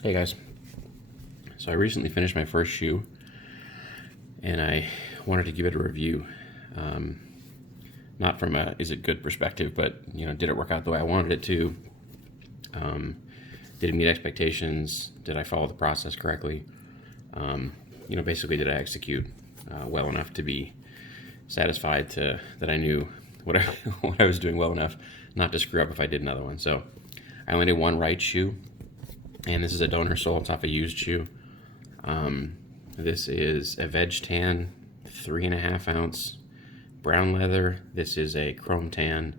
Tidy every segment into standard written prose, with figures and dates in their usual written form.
Hey guys, so I recently finished my first shoe and I wanted to give it a review. Not from a is it good perspective, but did it work out the way I wanted it to? Did it meet expectations? Did I follow the process correctly? Basically, did I execute well enough to be satisfied that I knew what I, what I was doing well enough not to screw up if I did another one. So I only did one right shoe, and this is a donor sole. It's off a used shoe. This is a veg tan, 3.5 ounce brown leather. This is a chrome tan,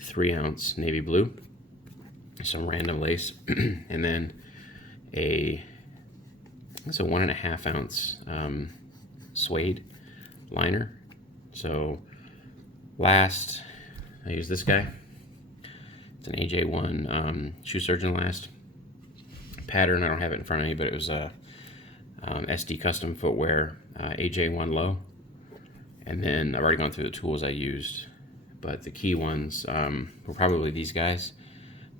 3 ounce navy blue. Some random lace, and then it's a 1.5 ounce suede liner. So last, I use this guy. It's an AJ1 shoe surgeon last pattern. I don't have it in front of me, but it was a SD Custom Footwear AJ1 low. And then I've already gone through the tools I used, but the key ones were probably these guys.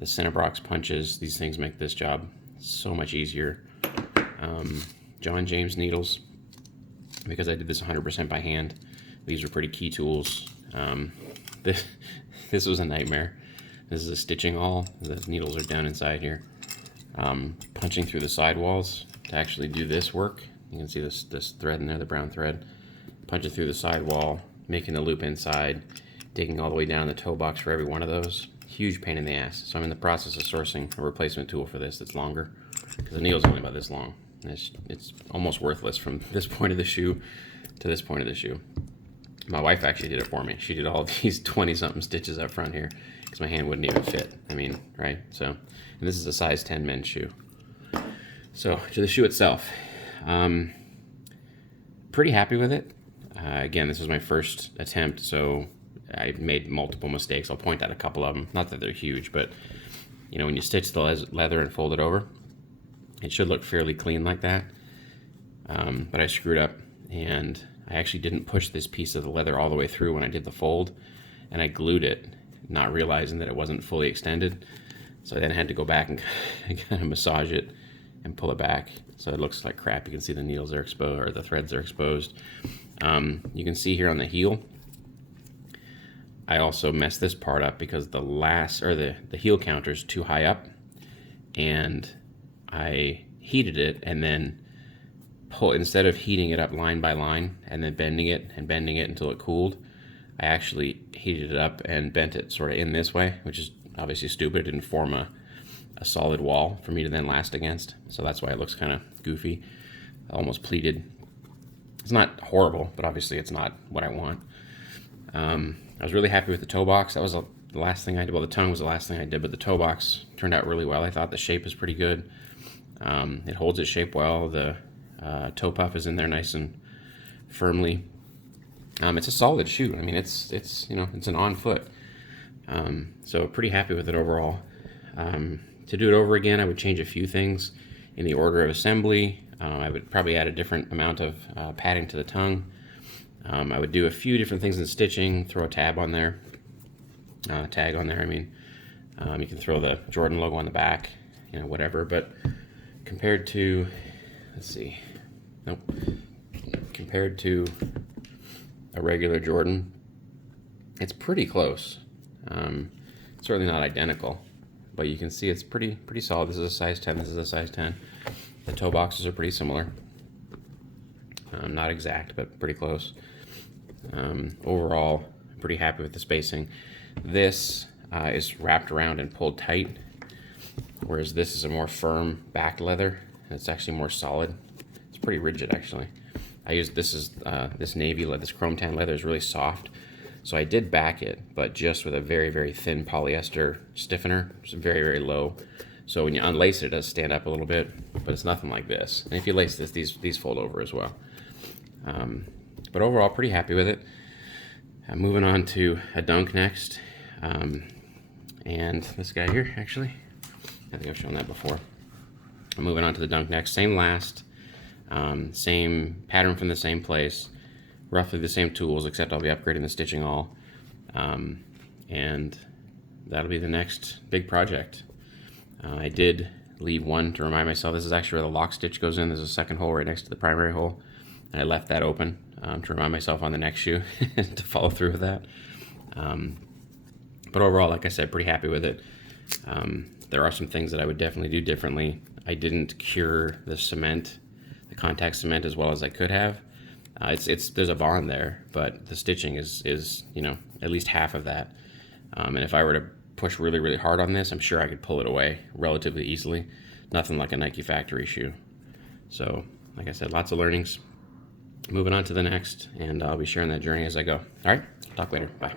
The Centerbrox punches, these things make this job so much easier. John James needles, because I did this 100% by hand. These were pretty key tools. This was a nightmare. This is a stitching awl. The needles are down inside here. Punching through the sidewalls to actually do this work. You can see this thread in there, the brown thread. Punching through the sidewall, making the loop inside, digging all the way down the toe box for every one of those. Huge pain in the ass. So I'm in the process of sourcing a replacement tool for this that's longer, because the needle's only about this long. It's almost worthless from this point of the shoe to this point of the shoe. My wife actually did it for me. She did all these 20-something stitches up front here because my hand wouldn't even fit. I mean, right? So, and this is a size 10 men's shoe. So to the shoe itself, pretty happy with it. Again, this was my first attempt, so I made multiple mistakes. I'll point out a couple of them. Not that they're huge, but when you stitch the leather and fold it over, it should look fairly clean like that. But I screwed up, and I actually didn't push this piece of the leather all the way through when I did the fold, and I glued it, not realizing that it wasn't fully extended. So I then had to go back and kind of massage it and pull it back, so it looks like crap. You can see the needles are exposed, or the threads are exposed. You can see here on the heel, I also messed this part up because the heel counter is too high up, and I heated it and then instead of heating it up line by line and then bending it until it cooled, I actually heated it up and bent it sort of in this way, which is obviously stupid. It didn't form a solid wall for me to then last against, so that's why it looks kind of goofy, almost pleated. It's not horrible, but obviously it's not what I want. I was really happy with the toe box. That was the last thing I did. Well, the tongue was the last thing I did, but the toe box turned out really well. I thought the shape is pretty good. It holds its shape well. The toe puff is in there nice and firmly. It's a solid shoe. I mean, it's an on foot. So pretty happy with it overall. To do it over again, I would change a few things in the order of assembly. I would probably add a different amount of padding to the tongue. I would do a few different things in stitching, throw a tag on there, I mean. You can throw the Jordan logo on the back, whatever. But compared to, compared to a regular Jordan, it's pretty close. Certainly not identical, but you can see it's pretty solid. This is a size 10, this is a size 10. The toe boxes are pretty similar. Not exact, but pretty close. Overall, I'm pretty happy with the spacing. This is wrapped around and pulled tight, whereas this is a more firm back leather. It's actually more solid. It's pretty rigid, actually. This navy leather, this chrome tan leather is really soft, so I did back it, but just with a very, very thin polyester stiffener. It's very, very low. So when you unlace it, it does stand up a little bit, but it's nothing like this. And if you lace this, these fold over as well. But overall, pretty happy with it. Moving on to a dunk next. And this guy here, actually, I think I've shown that before. I'm moving on to the dunk next. Same last, same pattern from the same place, roughly the same tools, except I'll be upgrading the stitching awl. And that'll be the next big project. I did leave one to remind myself. This is actually where the lock stitch goes in. There's a second hole right next to the primary hole, and I left that open to remind myself on the next shoe to follow through with that. But overall, like I said, pretty happy with it. There are some things that I would definitely do differently. I didn't cure the cement, the contact cement, as well as I could have. There's a bond there, but the stitching is you know, at least half of that. And if I were to push really, really hard on this, I'm sure I could pull it away relatively easily. Nothing like a Nike factory shoe. So, like I said, lots of learnings. Moving on to the next, and I'll be sharing that journey as I go. All right, talk later. Bye.